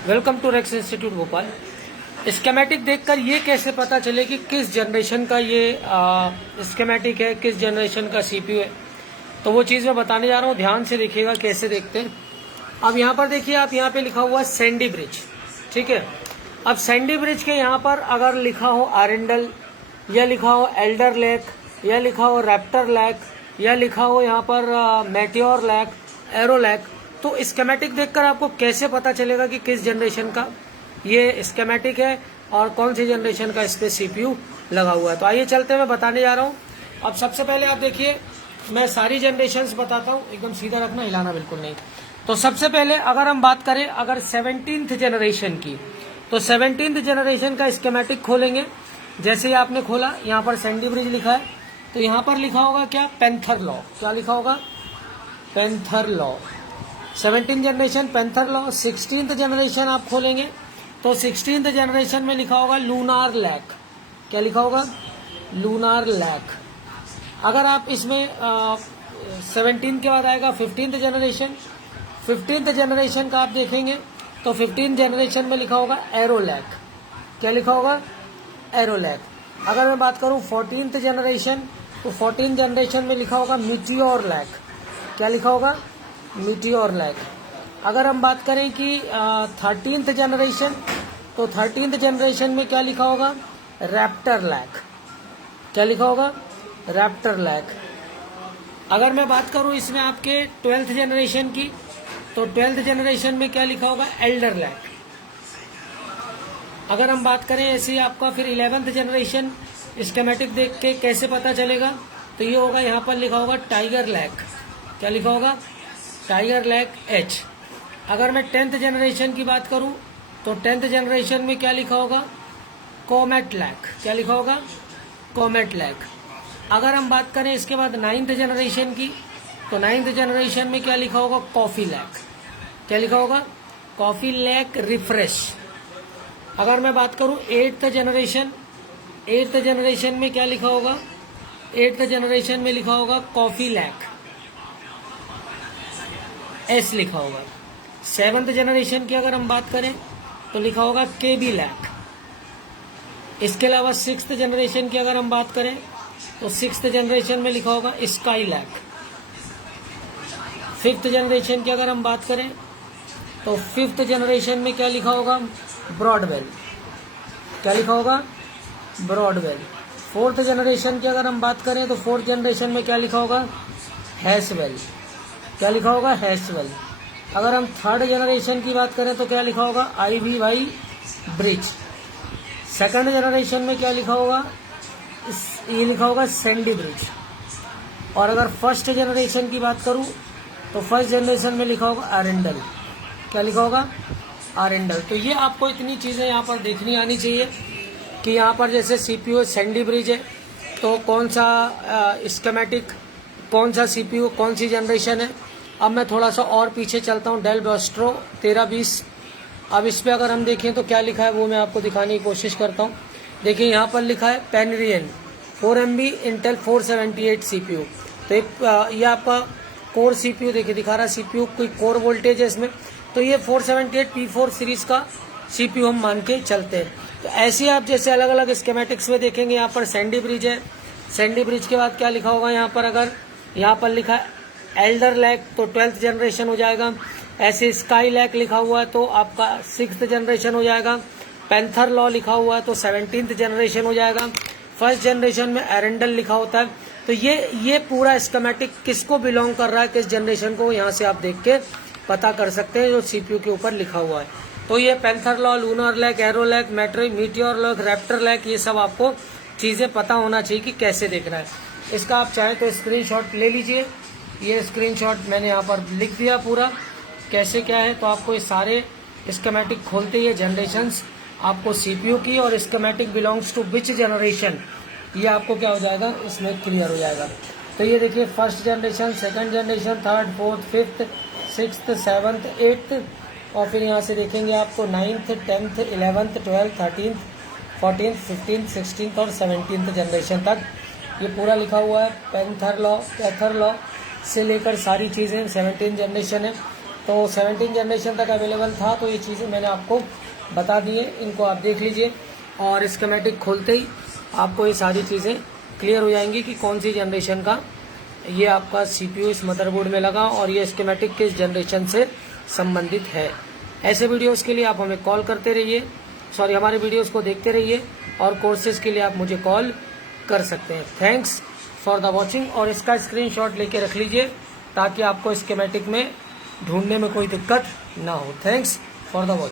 Welcome to Rex institute Bhopal. Schematic देखकर ये कैसे पता चले कि किस जनरेशन का ये स्केमेटिक है, किस जनरेशन का सीपीयू है, तो वो चीज़ मैं बताने जा रहा हूँ। ध्यान से देखिएगा कैसे देखते हैं। अब यहाँ पर देखिए, आप यहाँ पे लिखा हुआ है सैंडी ब्रिज, ठीक है। अब सैंडी ब्रिज के यहाँ पर अगर लिखा हो आरेंडल, या लिखा हो एल्डर लेक, या लिखा हो रैप्टर लेक, या लिखा हो यहाँ पर मेटियोर लेक, एरो लेक, तो स्केमेटिक देखकर आपको कैसे पता चलेगा कि किस जनरेशन का ये स्केमेटिक है और कौन सी जनरेशन का इस पे सीपीयू लगा हुआ है। तो आइए चलते हैं, मैं बताने जा रहा हूँ। अब सबसे पहले आप देखिए, मैं सारी जनरेशन्स बताता हूँ, एकदम सीधा रखना, हिलाना बिल्कुल नहीं। तो सबसे पहले अगर हम बात करें अगर 17th जनरेशन की, तो 17th जनरेशन का स्केमेटिक खोलेंगे। जैसे ही आपने खोला, यहाँ पर सैंडी ब्रिज लिखा है, तो यहाँ पर लिखा होगा क्या, पैंथर लॉ। क्या लिखा होगा, panther law. 17th generation panther law. 16th generation आप खोलेंगे तो 16th जनरेशन में लिखा होगा लूनार लैक। क्या लिखा होगा, लूनार लैक। अगर आप इसमें 17 के बाद आएगा 15th जनरेशन। 15th जनरेशन का आप देखेंगे तो 15th जनरेशन में लिखा होगा एरो लैक। क्या लिखा होगा, एरो लैक। अगर मैं बात करूं 14th जनरेशन, तो 14th जनरेशन में लिखा होगा मीटियोर लैक। क्या लिखा होगा, मीटियोर लैक। अगर हम बात करें कि 13th जनरेशन, तो 13th जनरेशन में क्या लिखा होगा, रैप्टर लैक। क्या लिखा होगा, रैप्टर लैक। अगर मैं बात करूं इसमें आपके 12th जनरेशन की, तो 12th जनरेशन में क्या लिखा होगा, एल्डर लैक। अगर हम बात करें ऐसे ही आपका फिर 11th जनरेशन स्केमेटिक देख के कैसे पता चलेगा, तो ये होगा, यहाँ पर लिखा होगा टाइगर लैक। क्या लिखा होगा, टाइगर लैक एच। अगर मैं 10th जनरेशन की बात करूं, तो 10th जनरेशन में क्या लिखा होगा, कोमेट लैक। क्या लिखा होगा, कोमेट लैक। अगर हम बात करें इसके बाद 9th जनरेशन की, तो 9th जनरेशन में क्या लिखा होगा, कॉफी लैक। क्या लिखा होगा, कॉफी लैक रिफ्रेश। अगर मैं बात करूं 8th जनरेशन, 8th जनरेशन में क्या लिखा होगा, 8th जनरेशन में लिखा होगा कॉफी लैक, एस लिखा होगा। 7th जनरेशन की अगर हम बात करें तो लिखा होगा केबी लैक। इसके अलावा 6th जनरेशन की अगर हम बात करें तो 6th जनरेशन में लिखा होगा स्काई लैक। 5th जनरेशन की अगर हम बात करें तो 5th जनरेशन में क्या लिखा होगा, ब्रॉडवेल। क्या लिखा होगा, ब्रॉडवेल। 4th जनरेशन की अगर हम बात करें तो 4th जनरेशन में क्या लिखा होगा, हैसवेल। क्या लिखा होगा, हैसवेल। अगर हम 3rd जनरेशन की बात करें तो क्या लिखा होगा, IVY ब्रिज। 2nd जनरेशन में क्या लिखा होगा, ये लिखा होगा सैंडी ब्रिज। और अगर 1st जनरेशन की बात करूं तो 1st जनरेशन में लिखा होगा आरेंडल। क्या लिखा होगा, आरेंडल। तो ये आपको इतनी चीज़ें यहाँ पर देखनी आनी चाहिए कि यहाँ पर जैसे सीपीयू सैंडी ब्रिज है, तो कौन सा स्कीमेटिक, कौन सा सीपीयू, कौन सी जनरेशन है। अब मैं थोड़ा सा और पीछे चलता हूँ, डेल बॉस्ट्रो 1320। अब इस पर अगर हम देखें तो क्या लिखा है वो मैं आपको दिखाने की कोशिश करता हूँ। देखिए यहाँ पर लिखा है पेनरियन 4MB इंटेल 478 सीपीयू। तो ये आपका कोर सीपीयू देखिए दिखा रहा है, सीपीयू कोई कोर वोल्टेज है इसमें, तो ये 478 P4 सीरीज का सीपीयू हम मान के चलते हैं। तो ऐसे आप जैसे अलग अलग स्कीमेटिक्स में देखेंगे, यहाँ पर सैंडी ब्रिज है, सैंडी ब्रिज के बाद क्या लिखा होगा, यहाँ पर अगर यहाँ पर लिखा है एल्डर लैक तो 12th जनरेशन हो जाएगा। ऐसे स्काई लैक लिखा हुआ है तो आपका 6th जनरेशन हो जाएगा। पैंथर लॉ लिखा हुआ है तो 17th जनरेशन हो जाएगा। 1st जनरेशन में एरेंडल लिखा होता है। तो ये पूरा स्कीमेटिक किसको बिलोंग कर रहा है, किस जनरेशन को, यहाँ से आप देख के पता कर सकते हैं जो सीपीयू के ऊपर लिखा हुआ है। तो ये Panther Lake, Lunar Lake, Arrow Lake, Meteor Lake, Raptor Lake, ये सब आपको चीज़ें पता होना चाहिए कि कैसे देखना है। इसका आप चाहें तो स्क्रीनशॉट ले लीजिए। ये स्क्रीनशॉट मैंने यहाँ पर लिख दिया पूरा कैसे क्या है। तो आपको ये सारे स्कीमेटिक खोलते ही जनरेशन्स आपको सीपीयू की और schematic belongs to which generation, ये आपको क्या हो जाएगा, इसमें क्लियर हो जाएगा। तो ये देखिए 1st generation, 2nd generation, 3rd, 4th, 5th, 6th, 7th, 8th, और फिर यहाँ से देखेंगे आपको 9th, 10th, 11th, 12th, 13th, 14th, 15th, 16th और 17th जनरेशन तक ये पूरा लिखा हुआ है। पैंथर लॉ से लेकर सारी चीज़ें 17th जनरेशन है। तो 17 जनरेशन तक अवेलेबल था। तो ये चीज़ें मैंने आपको बता दी है, इनको आप देख लीजिए और स्कीमेटिक खोलते ही आपको ये सारी चीज़ें क्लियर हो जाएंगी कि कौन सी जनरेशन का ये आपका CPU इस मदरबोर्ड में लगा और ये स्कीमेटिक किस जनरेशन से संबंधित है। ऐसे वीडियोस के लिए आप हमें कॉल करते रहिए, हमारे वीडियोस को देखते रहिए और कोर्सेज के लिए आप मुझे कॉल कर सकते हैं। Thanks for the watching. और इसका स्क्रीनशॉट लेके रख लीजिए ताकि आपको स्कीमेटिक में ढूंढने में कोई दिक्कत ना हो। Thanks for the watching.